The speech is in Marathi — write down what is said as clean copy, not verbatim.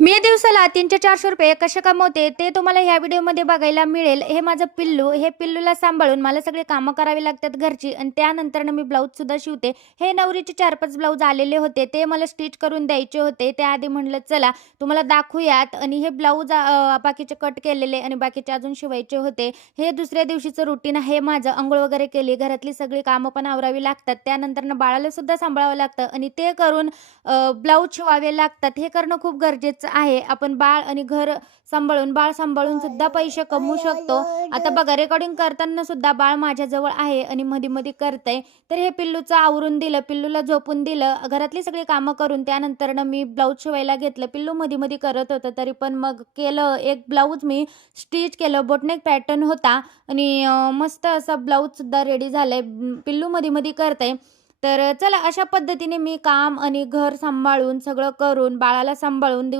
मी दिवसाला 300 ते 400 रुपये कसे कमवते ते तुम्हाला ह्या व्हिडिओमध्ये बघायला मिळेल. हे माझं पिल्लू, हे पिल्लूला सांभाळून मला सगळे कामं करावी लागतात घरची आणि त्यानंतरनं मी ब्लाऊजसुद्धा शिवते. हे नवरीचे 4-5 ब्लाऊज आलेले होते, ते मला स्टिच करून द्यायचे होते. त्याआधी म्हटलं चला तुम्हाला दाखवूयात आणि हे ब्लाऊज बाकीचे कट केलेले आणि बाकीचे अजून शिवायचे होते. हे दुसऱ्या दिवशीचं रुटीन आहे माझं. अंघोळ वगैरे केली, घरातली सगळी कामं पण आवरावी लागतात. त्यानंतरनं बाळालासुद्धा सांभाळावं लागतं आणि ते करून ब्लाऊज शिवावे लागतात. हे करणं खूप गरजेचं आहे. आपण बाळ सांभाळून सुद्धा पैसे कमवू शकतो. आता बघा रेकॉर्डिंग करताना सुद्धा बाळ माझ्याजवळ आहे आणि मध्ये-मध्ये करतंय. तर हे पिल्लूचं आवरून दिलं, पिल्लूला झोपून दिलं, घरातली सगळी कामं करून त्यानंतरनं मी ब्लाऊज शिवायला घेतलं. पिल्लू मध्ये-मध्ये करत होतं तरी पण मग केलं. एक ब्लाऊज मी स्टिच केलं. बोटनेक पॅटर्न होता आणि मस्त असा ब्लाऊजसुद्धा रेडी झालाय. पिल्लू मध्ये-मध्ये करतंय. तर चला अशा पद्धतीने मी काम आणि घर सांभाळून, सगळं करून, बाळाला सांभाळून